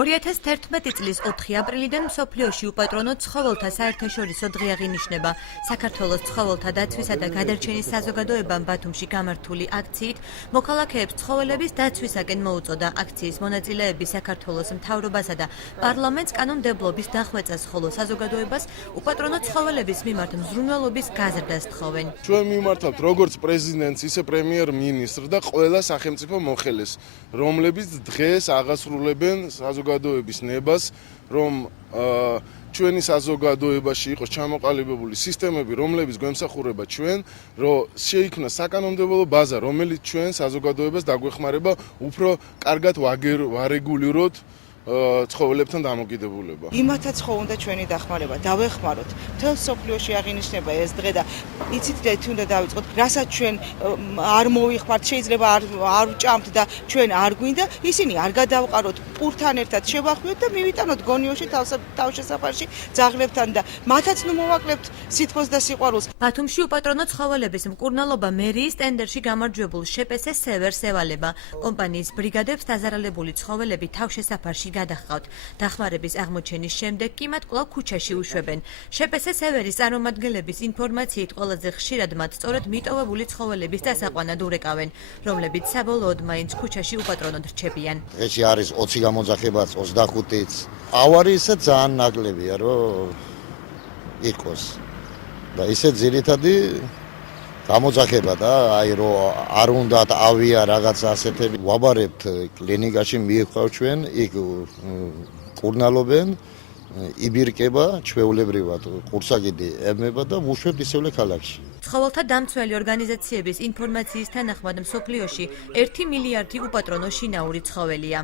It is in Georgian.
2011 წლის 4 აპრილიდან მსოფლიოში უპატრონო ცხოველთა საერთაშორისო დღე აღინიშნება. საქართველოს ცხოველთა დაცვისა და გადარჩენის საზოგადოებამ ბათუმში გამართული აქციით მოქალაქეებს ცხოველების დაცვისაკენ მოუწოდა. აქციის მონაწილეები საქართველოს მთავრობასა და პარლამენტს კანონმდებლობის დახვეწას, ხოლო საზოგადოებას უპატრონო ცხოველების მიმართ მზრუნველობის გაზრდას თხოვენ. ჩვენ მიმართავთ როგორც პრეზიდენტს, ისე პრემიერ-მინისტრს და ყველა სახელმწიფო მოხელეს, რომლებიც დღეს აღასრულებენ საზოგადოების ნებას, რომ ჩვენი საზოგადოებაში იყოს ჩამოყალიბებული სისტემები, რომლებიც გვემსახურება ჩვენ, რომ შეიქმნა საკანონმდებლო ბაზა, რომელიც ჩვენ საზოგადოებას დაგვეხმარება უფრო კარგად ვარეგულიროთ ცხოველებთან დამოკიდებულება. იმათაც ხო უნდა ჩვენი დახმარება, დავეხმაროთ. მთელ სოფლიოში აღინიშნება ეს დღე და იცით თუ უნდა დავიწყოთ, რასაც ჩვენ არ მოვიხმართ, შეიძლება არ ვჭამთ და ჩვენ არ გვინდა, ისინი არ გადავყაროთ, პურთან ერთად შევახვიოთ და მივიტანოთ გონიოში თავშესაფარში ძაღლებთან და მათაც ნუ მოვაკლებთ სითბოს და სიყვარულს. ბათუმში უპატრონო ცხოველების მკურნალობა მერიის ტენდერში გამარჯვებულ შეპესე სევერს ევალება. კომპანიის ბრიგადებს დაზარალებული ცხოველები თავშესაფარში გადაჰყავთ. დახმარების აღმოჩენის შემდეგ კი მათ კვლავ ქუჩაში უშვებენ. შეპესე სევერის წარმომადგენლების ინფორმაციით ყველაზე ხშირად მათ სწორედ მიტოვებული ცხოველების დასაყვანად ურეკავენ, რომლებიც საბოლოოდ მაინც ქუჩაში უპატრონოდ რჩებიან. დღეში არის 20 გამოძახებაც, 25-იც. ავარიისა ძალიან ნაკლებია, რომ იყოს. და ისე ძირითადი გამოძახება და აი რომ არ უნდათ ავია რაღაც ასეთები ვაბარებთ კლინიკაში მივყავ ჩვენ იქ კურნალობენ იბირკება ჩვეულებრივად ყურსაგიდი ემება და ვუშვებთ ისევ ქალაქში. ცხოველთა დამცველი ორგანიზაციების ინფორმაციის თანახმად მსოფლიოში 1 მილიარდი უპატრონო შინაური ცხოველია.